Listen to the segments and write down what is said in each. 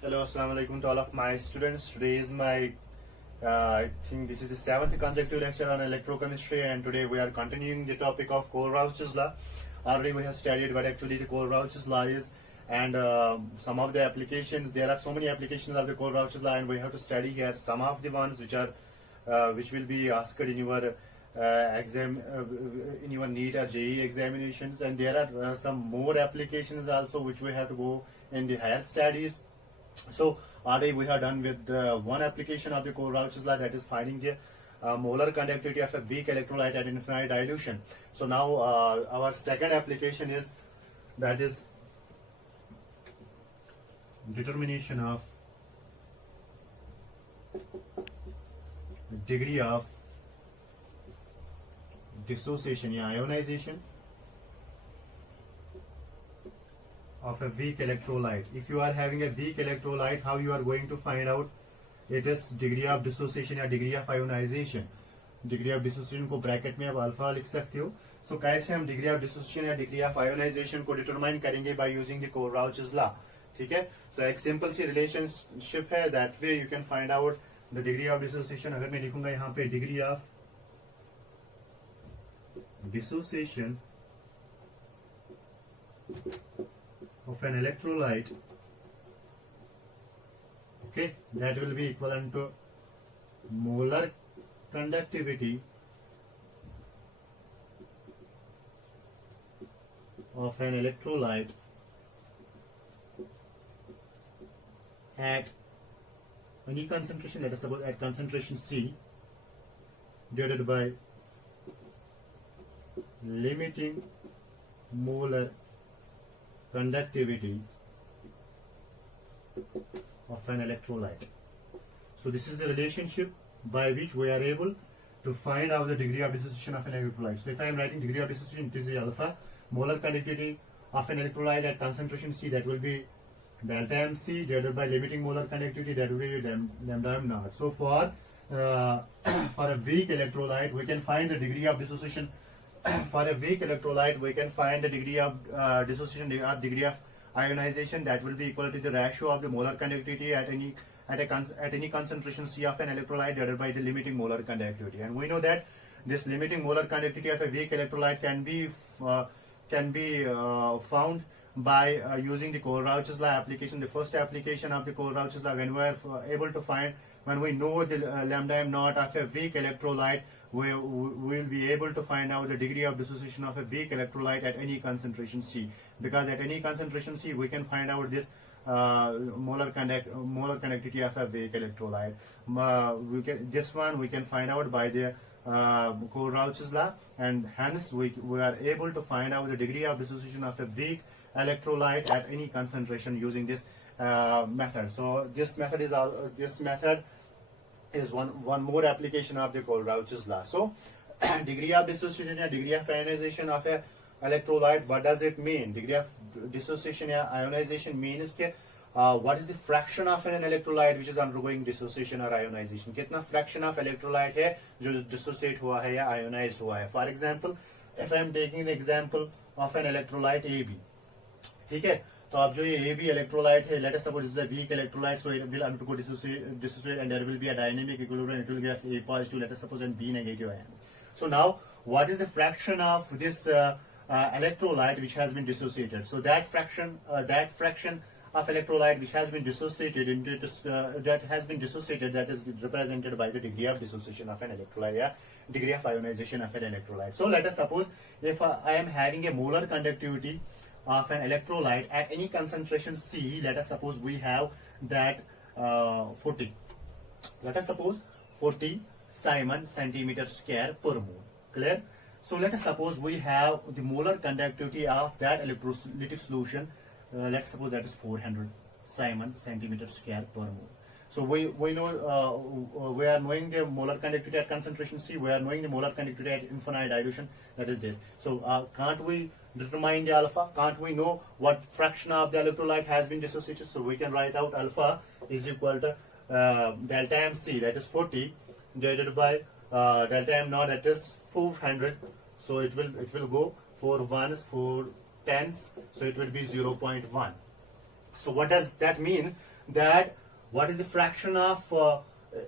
Hello, assalamu alaikum to all of my students. Today is my, I think this is the 7th consecutive lecture on electrochemistry, and today we are continuing the topic of Kohl-Rauch's law. Already we have studied what actually the Kohl-Rauch's law is, and some of the applications. There are so many applications of the Kohl-Rauch's law, and we have to study here some of the ones which will be asked in your exam, in your NEET or JEE examinations, and there are some more applications also which we have to go in the higher studies. So already we have done with one application of the Kohl-Rauch's law, that is finding the molar conductivity of a weak electrolyte at infinite dilution. So now our second application is determination of degree of dissociation or ionization of a weak electrolyte. If you are having a weak electrolyte, how you are going to find out it is degree of dissociation या degree of ionization. Degree of dissociation को bracket में आप alpha लिख सकते हो. So कैसे हम degree of dissociation या degree of ionization को determine करेंगे by using the Kohl-Rauch's law. ठीक है. So एक simple सी relationship है. That way you can find out the degree of dissociation. अगर मैं लिखूंगा यहाँ पे degree of dissociation of an electrolyte, okay, that will be equivalent to molar conductivity of an electrolyte at any concentration, let us suppose at concentration C, divided by limiting molar conductivity of an electrolyte. So this is the relationship by which we are able to find out the degree of dissociation of an electrolyte. So if I am writing degree of dissociation, it is the alpha. Molar conductivity of an electrolyte at concentration C, that will be delta MC divided by limiting molar conductivity, that will be lambda m naught. So for a weak electrolyte, we can find the degree of dissociation. For a weak electrolyte, we can find the degree of dissociation or degree of ionization, that will be equal to the ratio of the molar conductivity at any concentration C of an electrolyte divided by the limiting molar conductivity. And we know that this limiting molar conductivity of a weak electrolyte can be found by using the Kohl-Rauch's law application. The first application of the Kohl-Rauch's law, when we are able to find, when we know the lambda m naught of a weak electrolyte, we will be able to find out the degree of dissociation of a weak electrolyte at any concentration C. Because at any concentration C, we can find out this molar conductivity of a weak electrolyte. This one we can find out by the Kohl-Rauch's law, and hence we are able to find out the degree of dissociation of a weak electrolyte at any concentration using this method. So this method is one more application of the Kohl-Rauch's law. So degree of dissociation or degree of ionization of a electrolyte, what does it mean? Degree of dissociation or ionization means कि what is the fraction of an electrolyte which is undergoing dissociation or ionization. कितना fraction of electrolyte है जो dissociate हुआ है या ionize हुआ है. For example, if I am taking the example of an electrolyte AB, ठीक है. तो अब जो ये AB electrolyte है, let us suppose it is a weak electrolyte, so it will undergo dissociate, and there will be a dynamic equilibrium. It will give us A positive, let us suppose, and B negative ion. So now, what is the fraction of this electrolyte which has been dissociated? So that fraction of electrolyte which has been dissociated into that is represented by the degree of dissociation of an electrolyte, yeah, degree of ionization of an electrolyte. So let us suppose if I am having a molar conductivity of an electrolyte at any concentration C, let us suppose we have that 40. Let us suppose 40 Simon centimeter square per mole. Clear? So let us suppose we have the molar conductivity of that electrolytic solution. Let's suppose that is 400 Simon centimeter square per mole. So we know we are knowing the molar conductivity at concentration C. We are knowing the molar conductivity at infinite dilution. That is this. So can't we determine the alpha? Can't we know what fraction of the electrolyte has been dissociated? So we can write out alpha is equal to delta MC, that is 40, divided by delta m naught, that is 400. So it will go 4 ones, 4 tens, so it will be 0.1. So what does that mean? that what is the fraction of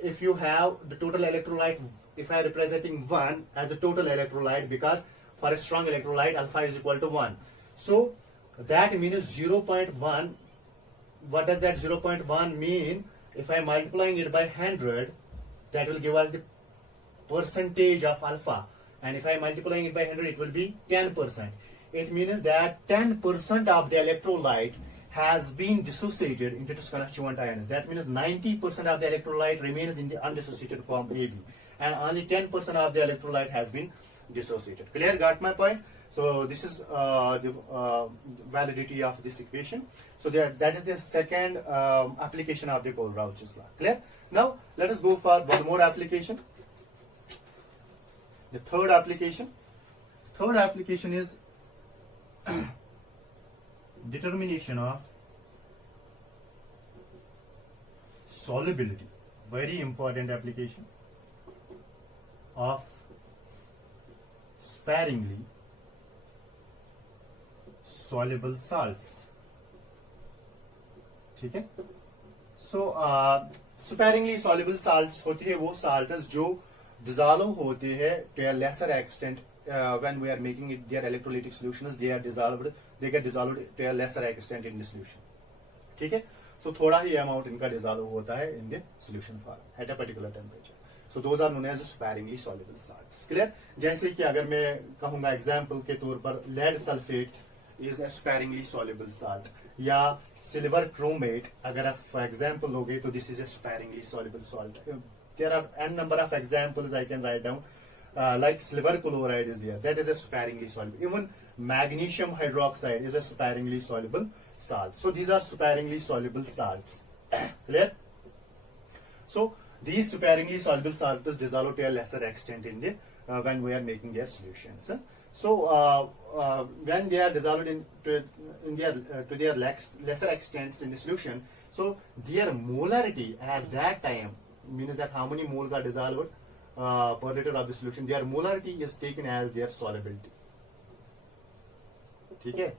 if you have the total electrolyte, if I am representing 1 as the total electrolyte, because for a strong electrolyte alpha is equal to 1. So that means 0.1. What does that 0.1 mean? If I am multiplying it by 100, that will give us the percentage of alpha, and if I am multiplying it by 100, it will be 10%. It means that 10% of the electrolyte has been dissociated into its constituent ions. That means 90% of the electrolyte remains in the undissociated form AB, and only 10% of the electrolyte has been dissociated. Clear? Got my point? So this is the validity of this equation. So that is the second application of the Kohl-Rauch's law. Clear? Now let us go for one more application. The third application. Third application is determination of solubility. Very important application of sparingly soluble salts. ठीक है? So sparingly soluble salts होती है वो salts जो dissolve होते हैं to a lesser extent when we are making it their electrolytic solutions, they get dissolved to a lesser extent in the solution. ठीक है? So थोड़ा ही amount इनका dissolve होता है in the solution form at a particular temperature. So those are known as sparingly soluble salts. Clear? जैसे कि अगर मैं कहूँगा example के तौर पर lead sulfate is a sparingly soluble salt, या silver chromate अगर आप for example लोगे तो this is a sparingly soluble salt. There are n number of examples I can write down. Like silver chloride is there, that is a sparingly soluble. Even magnesium hydroxide is a sparingly soluble salt. So these are sparingly soluble salts. Clear? So these sparingly soluble salts dissolve to a lesser extent in the when we are making their solutions. So when they are dissolved to their lesser extents in the solution, so their molarity at that time means that how many moles are dissolved per liter of the solution, their molarity is taken as their solubility. Okay?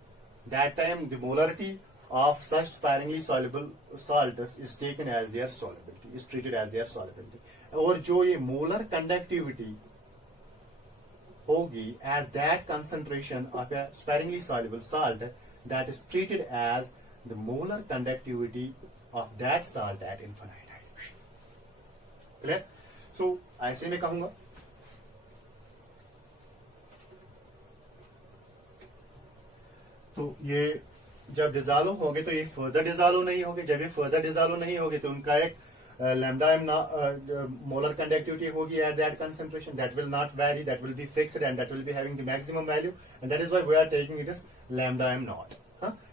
That time the molarity of such sparingly soluble salt is taken as their solubility, is treated as their solubility. और जो ये molar conductivity होगी at that concentration of a sparingly soluble salt, that is treated as the molar conductivity of that salt at infinite dilution. Clear? So ऐसे में कहूंगा तो ये जब डिजॉल्व होंगे तो ये फर्दर डिजॉल्व नहीं होंगे. जब ये फर्दर डिजॉल्व नहीं होंगे तो उनका एक lambda m molar conductivity होगी at that concentration, that will not vary, that will be fixed, and that will be having the maximum value, and that is why we are taking it as lambda m naught.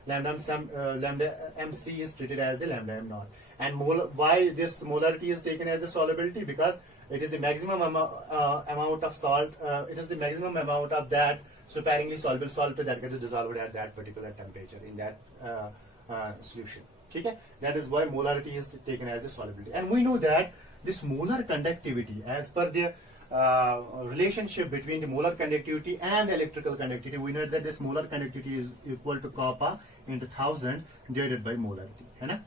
Lambda mc is treated as the lambda m naught. And why this molarity is taken as the solubility? Because it is the maximum amount of salt, it is the maximum amount of that sparingly soluble salt that gets dissolved at that particular temperature in that solution. Okay? That is why molarity is taken as a solubility. And we know that this molar conductivity, as per the relationship between the molar conductivity and electrical conductivity, we know that this molar conductivity is equal to kappa into 1000 divided by molarity.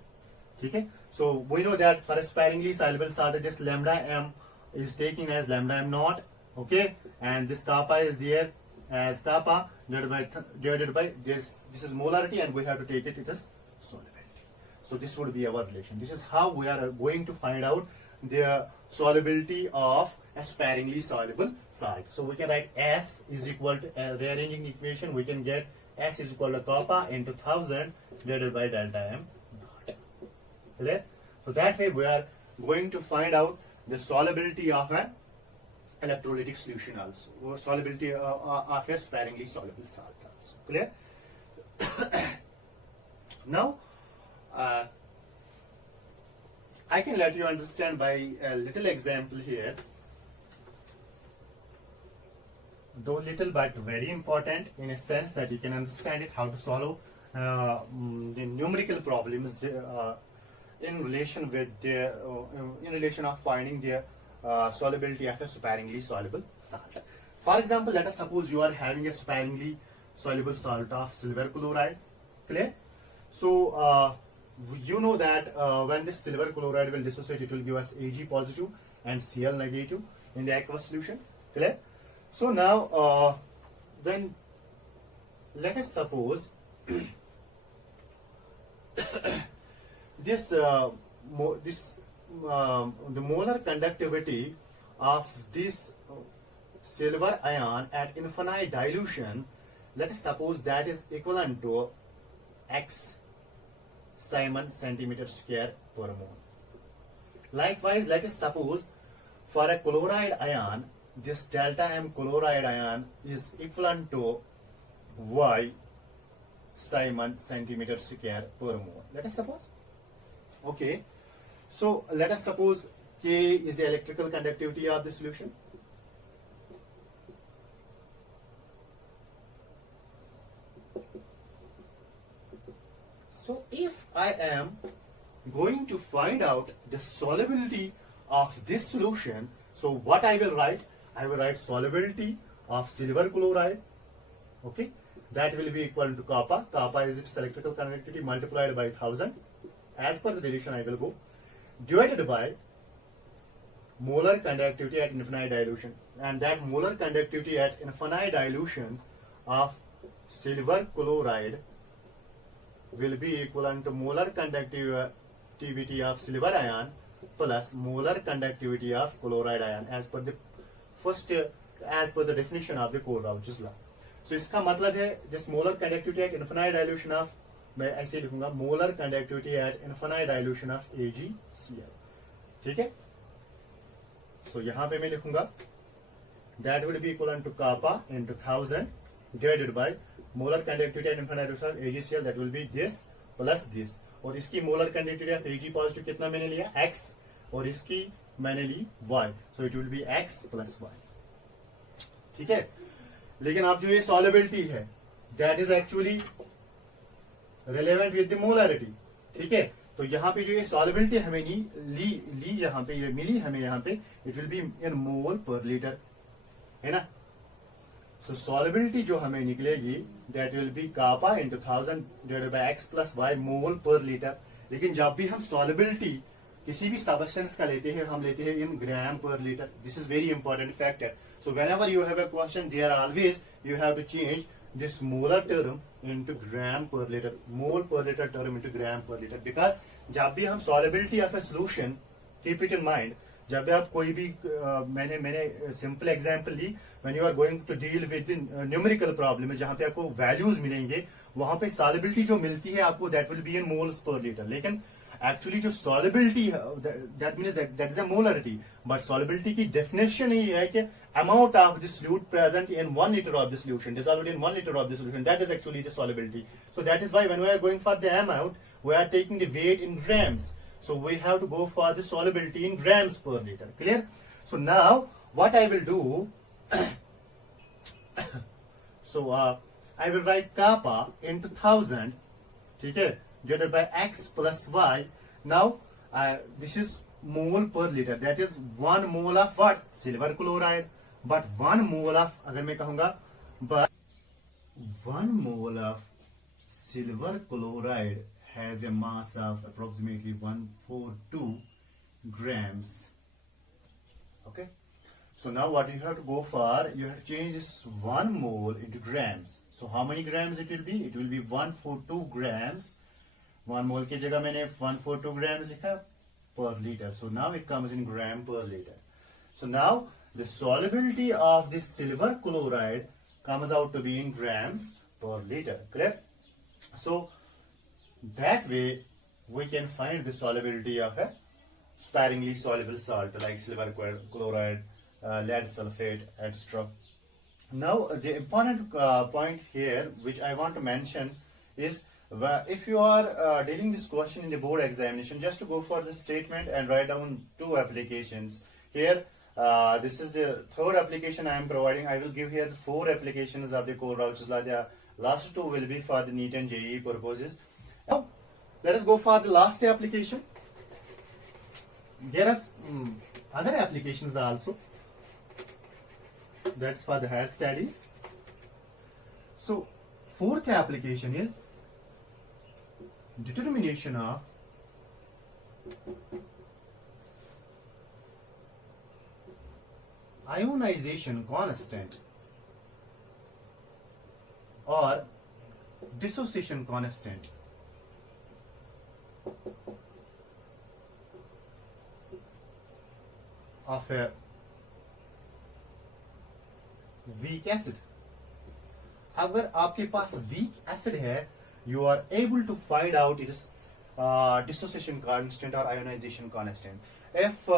Okay? So we know that for a sparingly soluble salt, this lambda m is taken as lambda m naught. Okay? And this kappa is there as kappa divided by this is molarity, and we have to take it as solubility. So this would be our relation. This is how we are going to find out the solubility of a sparingly soluble salt. So we can write S is equal to, rearranging the equation, we can get S is equal to kappa into 1000 divided by delta m naught. Clear? So that way we are going to find out the solubility of an electrolytic solution also, or solubility of a sparingly soluble salt also. Clear? Now I can let you understand by a little example here, though little but very important in a sense that you can understand it, how to solve the numerical problems in relation with the in relation of finding the solubility of a sparingly soluble salt. For example, let us suppose you are having a sparingly soluble salt of silver chloride. Clear? So you know that when this silver chloride will dissociate, it will give us Ag positive and Cl negative in the aqueous solution. Clear? So now, when let us suppose this the molar conductivity of this silver ion at infinite dilution, let us suppose that is equivalent to x Simon centimeter square per mole. Likewise, let us suppose for a chloride ion, this delta M chloride ion is equivalent to y Simon centimeter square per mole. Let us suppose. Okay. So let us suppose K is the electrical conductivity of the solution. So if I am going to find out the solubility of this solution, so what I will write? I will write solubility of silver chloride. Okay, that will be equal to kappa. Kappa is its electrical conductivity multiplied by 1000. As per the dilution, I will go divided by molar conductivity at infinite dilution, and that molar conductivity at infinite dilution of silver chloride will be equivalent to molar conductivity of silver ion plus molar conductivity of chloride ion as per the first as per the definition of the Kohl-Raouz's law. So इसका मतलब है this molar conductivity at infinite dilution of, मैं ऐसे लिखूंगा molar conductivity at infinite dilution of AgCl. ठीक है? So यहाँ पे मैं लिखूंगा that would be equivalent to kappa into 1000 divided by molar conductivity at infinite dilution of AgCl, that will be this plus this. और इसकी molar conductivity of Ag positive कितना मैंने लिया? X, और इसकी मैंने ली Y. So it will be X plus Y. ठीक है? लेकिन अब जो ये solubility है, that is actually relevant with the molarity. ठीक है? तो यहाँ पे जो ये solubility हमें ली यहाँ पे, ये मिली हमें यहाँ पे, it will be in mole per liter, है ना? So solubility जो हमें निकलेगी, that will be kappa into 1000 divided by x plus y mole per liter. लेकिन जब भी हम solubility किसी भी substance का लेते हैं, हम लेते हैं in gram per liter. This is very important factor. So whenever you have a question, there always you have to change this molar term into gram per liter, mole per liter term into gram per liter. Because जब भी हम solubility of a solution, keep it in mind, जब भी आप कोई भी मैंने simple example ली, when you are going to deal with numerical problem, जहां पे आपको वैल्यूज मिलेंगे, वहां पे सॉलिबिलिटी जो मिलती है आपको, that will be in moles per litre. लेकिन एक्चुअली जो सॉलिबिलिटी है, that means that is a molarity, but solubility की डेफिनेशन ही है कि amount of the solute present in 1 liter of the solution, dissolved in 1 liter of the solution, that is actually the solubility. So that is why when we are going for the amount, we are taking the weight in grams. So we have to go for the solubility in grams per liter. Clear? So now what I will do, so I will write kappa into 1000, okay, divided by x plus y. Now this is mole per liter. That is 1 mole of what? Silver chloride. But 1 mole of, अगर मैं कहूँगा, but 1 mole of silver chloride has a mass of approximately 142 grams. Okay. So now what you have to go for, you have to change this 1 mole into grams. So how many grams it will be? It will be 142 grams. 1 mole की जगह मैंने 142 grams लिखा per liter. So now it comes in gram per liter. So now the solubility of this silver chloride comes out to be in grams per liter. Clear? So that way we can find the solubility of a sparingly soluble salt like silver chloride, lead sulfate, etc. Now the important point here which I want to mention is, if you are dealing this question in the board examination, just to go for the statement and write down 2 applications. Here this is the 3rd application I am providing. I will give here 4 applications of the Kohl-Raouz's law. The last 2 will be for the NEET and JEE purposes. Now let us go for the last application. There are other applications also. That's for the higher studies. So 4th application is determination of ionization constant or dissociation constant of a weak acid. अगर आपके पास weak acid है, you are able to find out its dissociation constant or ionization constant. If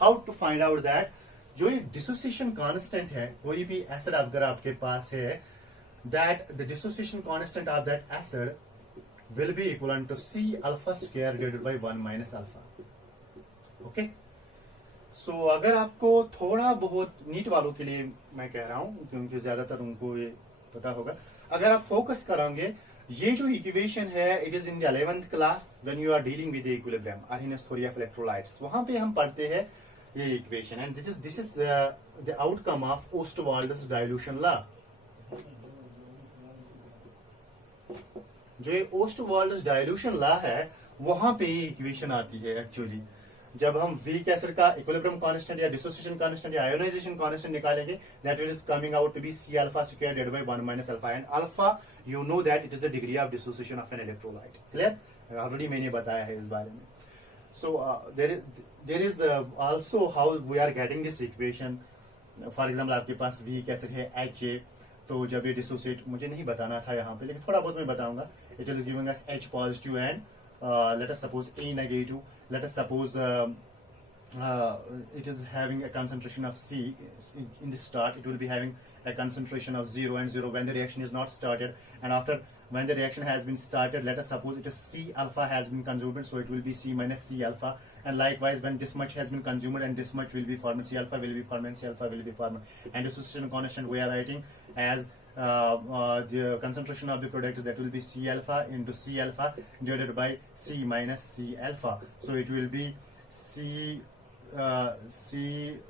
how to find out that जो ये dissociation constant है, कोई भी acid अगर आपके पास है, that the dissociation constant of that acid will be equivalent to C alpha square divided by 1 minus alpha. Okay? So अगर आपको थोड़ा बहुत नीट वालों के लिए मैं कह रहा हूं, क्योंकि ज्यादातर उनको ये पता होगा, अगर आप फोकस करेंगे, ये जो इक्वेशन है, it is in the 11th class when you are dealing with equilibrium और इन थ्योरी ऑफ इलेक्ट्रोलाइट्स, वहां पे हम पढ़ते हैं ये equation, and this is the outcome of Ostwald's dilution law. जो ये ओस्टवाल्डस डाइल्यूशन लॉ है, वहां पे ये इक्वेशन आती है एक्चुअली. जब हम वीक एसिड का इक्विलिब्रियम कांस्टेंट या डिसोसिएशन कांस्टेंट या आयोनाइजेशन कांस्टेंट निकालेंगे, that will is coming out to be C alpha square divided by 1 minus alpha, and alpha you know that it is the degree of dissociation of an electrolyte. Clear? Already मैंने बताया है इस बारे में. So there is also how we are getting this equation. For example, आपके पास weak acid है HA, तो जब ये डिसोसिएट, मुझे नहीं बताना था यहाँ पे, लेकिन थोड़ा बहुत मैं बताऊंगा. It is giving us H positive and let us suppose A negative. Let us suppose it is having a concentration of C in the start. It will be having a concentration of 0 and 0 when the reaction is not started, and after when the reaction has been started, let us suppose it is C alpha has been consumed, so it will be C minus C alpha, and likewise when this much has been consumed and this much will be formed, C alpha will be formed and C alpha will be formed, and dissociation constant we are writing as the concentration of the product, that will be C alpha into C alpha divided by C minus C alpha, so it will be C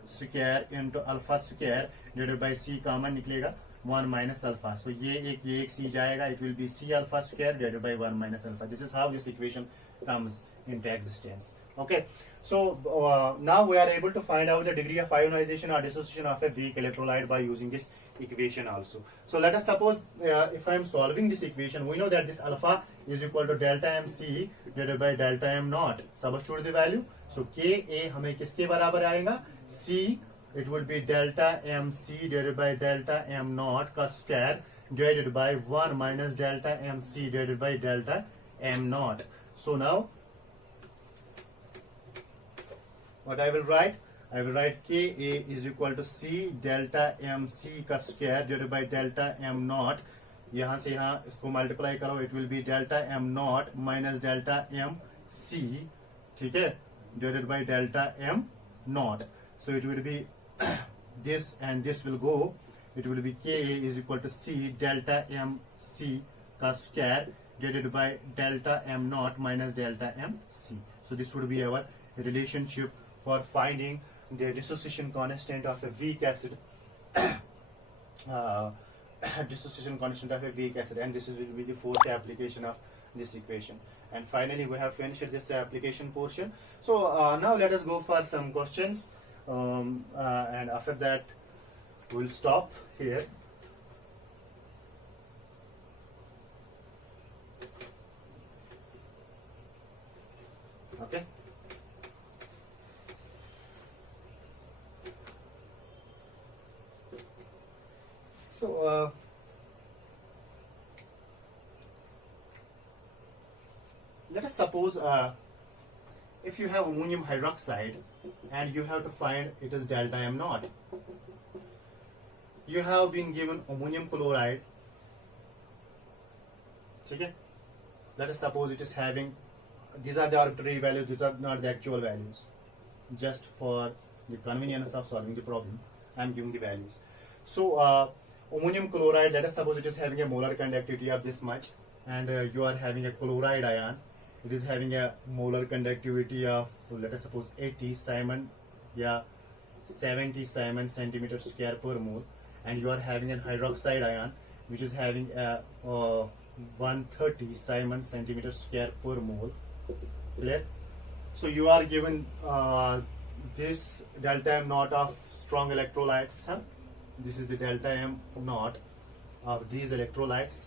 square into alpha square divided by C common निकलेगा 1 minus alpha, so ये एक C जाएगा, it will be C alpha square divided by 1 minus alpha. This is how this equation comes into existence. Okay, so now we are able to find out the degree of ionization or dissociation of a weak electrolyte by using this equation also. So let us suppose if I am solving this equation, we know that this alpha is equal to delta MC divided by delta M naught. Substitute the value. So Ka हमें किसके बराबर आएगा? C, it would be delta MC divided by delta M naught का square divided by 1 minus delta MC divided by delta M naught. So now what I will write? I will write Ka is equal to C delta MC का square divided by delta M naught. यहाँ से यहाँ इसको multiply करो, it will be delta M naught minus delta M C, ठीक है, divided by delta M naught. So it will be this and this will go. It will be Ka is equal to C delta M C का square divided by delta M naught minus delta M C. So this would be our relationship for finding the dissociation constant of a weak acid. Dissociation constant of a weak acid, and this will be the fourth application of this equation. And finally, we have finished this application portion. So now let us go for some questions, and after that we'll stop here. Okay. So let us suppose if you have ammonium hydroxide and you have to find it is delta M naught. You have been given ammonium chloride. Okay? Let us suppose it is having, these are the arbitrary values, these are not the actual values. Just for the convenience of solving the problem, I am giving the values. So ammonium chloride, let us suppose it is having a molar conductivity of this much, and you are having a chloride ion. It is having a molar conductivity of, so let us suppose 80 Simon, yeah, 70 Simon centimeter square per mole, and you are having a hydroxide ion which is having a 130 Simon centimeter square per mole. Clear? So you are given this delta M naught of strong electrolytes. Huh? This is the delta M naught of these electrolytes.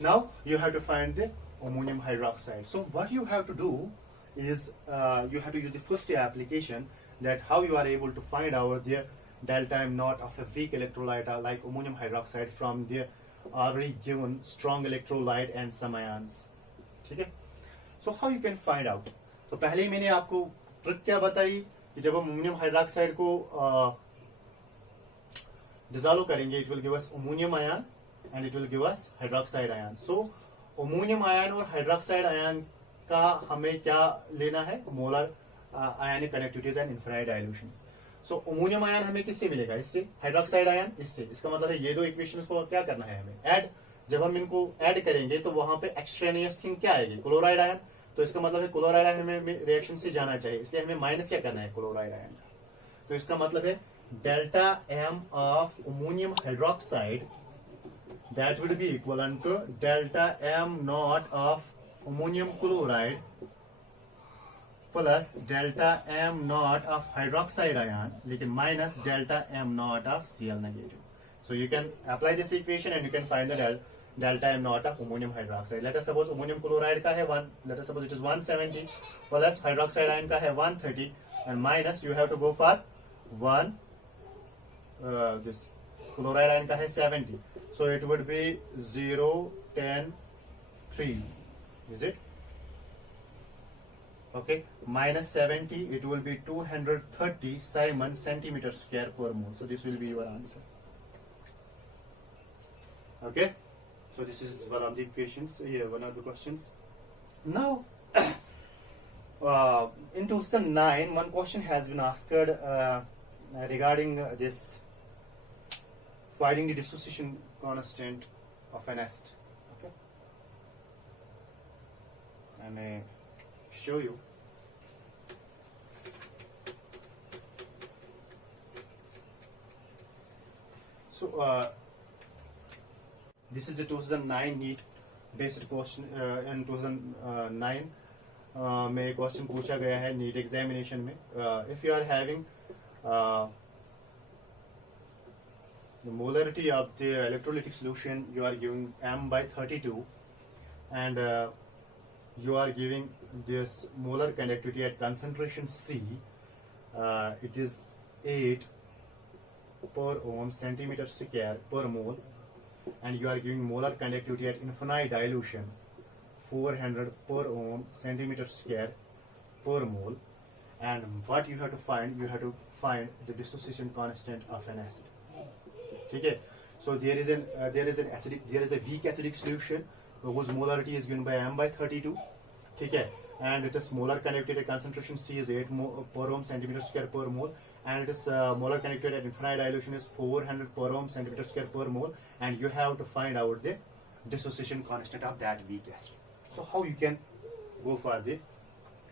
Now you have to find the ammonium hydroxide. So what you have to do is you have to use the first application, that how you are able to find out the delta M naught of a weak electrolyte like ammonium hydroxide from the already given strong electrolyte and some ions. ठीक है? So how you can find out? तो पहले ही मैंने आपको trick क्या बताई कि जब हम अमोनियम हाइड्रोक्साइड को डिसॉल्व करेंगे, it will give us ammonium ion and it will give us hydroxide ion. So ammonium ion और हाइड्रोक्साइड आयन का हमें क्या लेना है? Molar ionic connectivities and infinite dilutions. So ammonium ion हमें किससे मिलेगा? इससे. हाइड्रोक्साइड आयन इससे. इसका मतलब है ये दो इक्वेशंस को क्या करना है हमें? ऐड. जब हम इनको ऐड करेंगे तो वहां पे एक्सट्रेनियस थिंग क्या आएगी? Chloride ion. तो इसका मतलब है क्लोराइड आयन हमें रिएक्शन से जाना चाहिए, इसलिए हमें माइनस क्या करना है? Chloride ion. तो इसका मतलब है delta M of ammonium hydroxide that would be equivalent to delta m naught of ammonium chloride plus delta m naught of hydroxide ion, लेकिन minus delta m naught of Cl negative. So you can apply this equation and you can find the delta m naught of ammonium hydroxide. Let us suppose ammonium chloride का है 1, let us suppose it is 170 plus hydroxide ion का है 130 and minus you have to go for 1 this chloride ion का है 70. So it would be 0, 10, 3. Is it? Okay. Minus 70, it will be 230 Simon centimeter square per mole. So this will be your answer. Okay. So this is one of the equations. Here, one of the questions. Now, in 2009, one question has been asked regarding this. Finding the dissociation constant of an acid. Okay, I may show you. So this is the 2009 NEET based question. In 2009 में question पूछा गया है NEET examination में. If you are having the molarity of the electrolytic solution, you are giving m by 32 and you are giving this molar conductivity at concentration C, it is 8 per ohm centimeter square per mole, and you are giving molar conductivity at infinite dilution 400 per ohm centimeter square per mole, and what you have to find the dissociation constant of an acid. Okay, so there is a weak acidic solution whose molarity is given by m by 32. Okay, and it is molar conductivity at concentration C is 8 per ohm centimeter square per mole, and it is molar conductivity at infinite dilution is 400 per ohm centimeter square per mole, and you have to find out the dissociation constant of that weak acid. So how you can go for the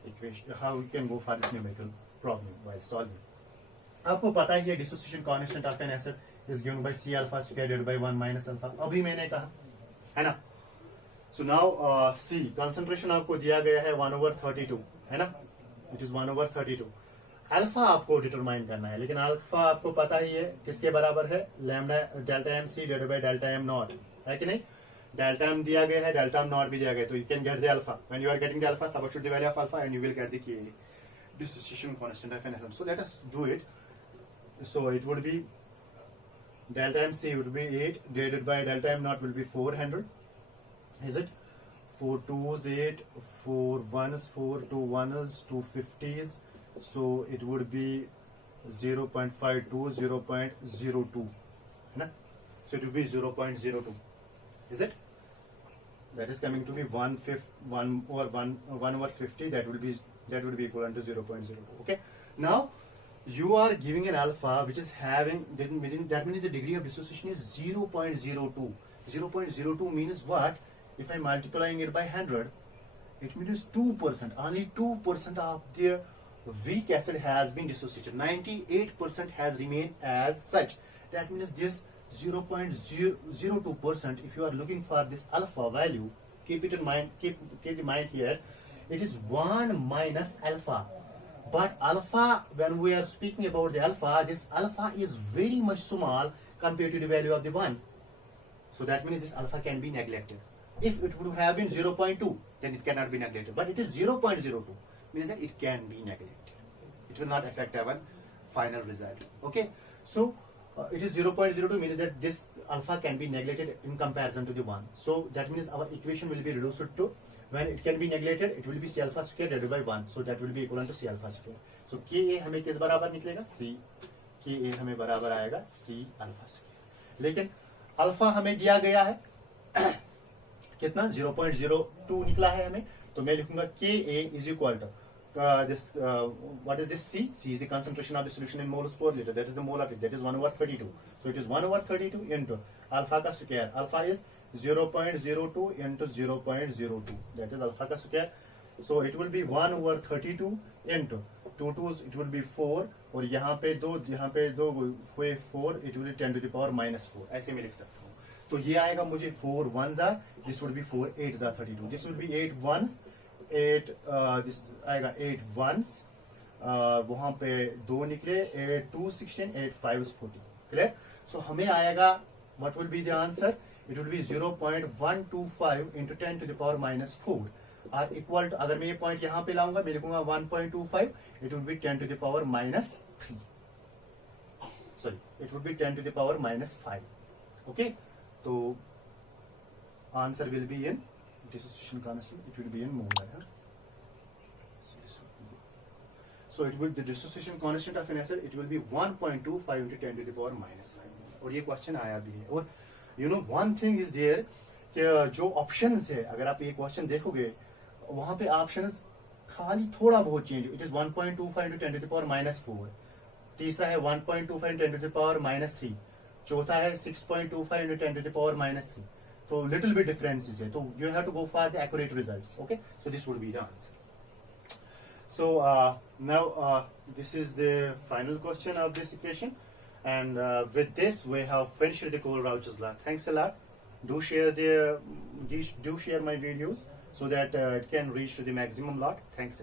equation? How you can go for this numerical problem while solving? आपको पता ही है dissociation constant of an acid is given by C alpha square divided by 1 minus alpha. अभी मैंने कहा है ना. So now C concentration आपको दिया गया है 1/32 है ना. It is 1/32. अल्फा आपको डिटरमाइन करना है, लेकिन अल्फा आपको पता ही है किसके बराबर है? Lambda delta M C divided by delta M not, है कि नहीं? डेल्टा एम दिया गया है, डेल्टा एम नॉट भी दिया गया है, तो you can get the alpha. When you are getting the alpha, substitute the value of alpha and you will get the dissociation constant of an atom. So let us do it. So it would be delta MC would be 8 divided by delta M naught will be 400. Is it? 4 2s 8, 4 1s 4, 2 1s 2 50s. So it would be 0.52, 0.02. So it would be 0.02. Is it? That is coming to be 1/50. That would be equivalent to 0.02. Okay. Now you are giving an alpha which is having, that means the degree of dissociation is 0.02. 0.02 means what? If I multiplying it by 100, it means 2%. Only 2% of the weak acid has been dissociated. 98% has remained as such. That means this 0.002%. If you are looking for this alpha value, keep it in mind, keep in mind here, it is 1 minus alpha. But alpha, when we are speaking about the alpha, this alpha is very much small compared to the value of the 1. So that means this alpha can be neglected. If it would have been 0.2, then it cannot be neglected. But it is 0.02, means that it can be neglected. It will not affect our final result. Okay, so it is 0.02 means that this alpha can be neglected in comparison to the 1. So that means our equation will be reduced to, when it can be neglected, it will be c alpha square divided by 1. So that will be equivalent to c alpha square. So ka हमें किस बराबर निकलेगा? c. ka हमें बराबर आएगा c alpha square. लेकिन alpha हमें दिया गया है कितना? 0.02 निकला है हमें. तो मैं लिखूंगा ka is equal to this what is this c? C is the concentration of the solution in moles per liter. That is the molarity. That is 1/32. So it is 1/32 into alpha ka square. Alpha is 0.02 into 0.02. That is alpha ka square. So it will be 1/32 into 2 2s, it will be 4 और यहाँ पे दो हुए 4, it will be 10 to the power minus 4. ऐसे मैं लिख सकता हूँ. तो ये आएगा मुझे 4 1s are, this would be 4 8s are 32. This would be 8 1s, 8 this आएगा 8 1s, वहाँ पे 2 निकले, 8 2 16, 8 5 40. Clear? So हमें आएगा, what will be the answer? It will be 0.125 into 10 to the power minus 4 are equal to, अगर मैं ये point यहाँ पे लाऊंगा, मैं लिखूंगा 1.25, it would be 10 to the power minus 3. Sorry, it would be 10 to the power minus 5. Okay, तो answer will be in dissociation constant. It will be in molar. Huh? So it will, the dissociation constant of an acid, it will be 1.25 into 10 to the power minus 5. और ये question आया भी है. और you know one thing is there कि जो options है, अगर आप ये क्वेश्चन देखोगे वहां पे ऑप्शंस खाली थोड़ा बहुत change. It is 1.25 into 10 to the power minus 4. तीसरा है 1.25 into 10 to the power minus 3. चौथा है 6.25 into 10 to the power minus 3. तो लिटिल बिट डिफरेंसेस है. तो you have to go for the accurate results. Okay, so this would be the answer. So now this is the final question of this equation, and with this we have finished the Kohl-Rauch's law. Thanks a lot. Do share my videos so that it can reach to the maximum lot. Thanks.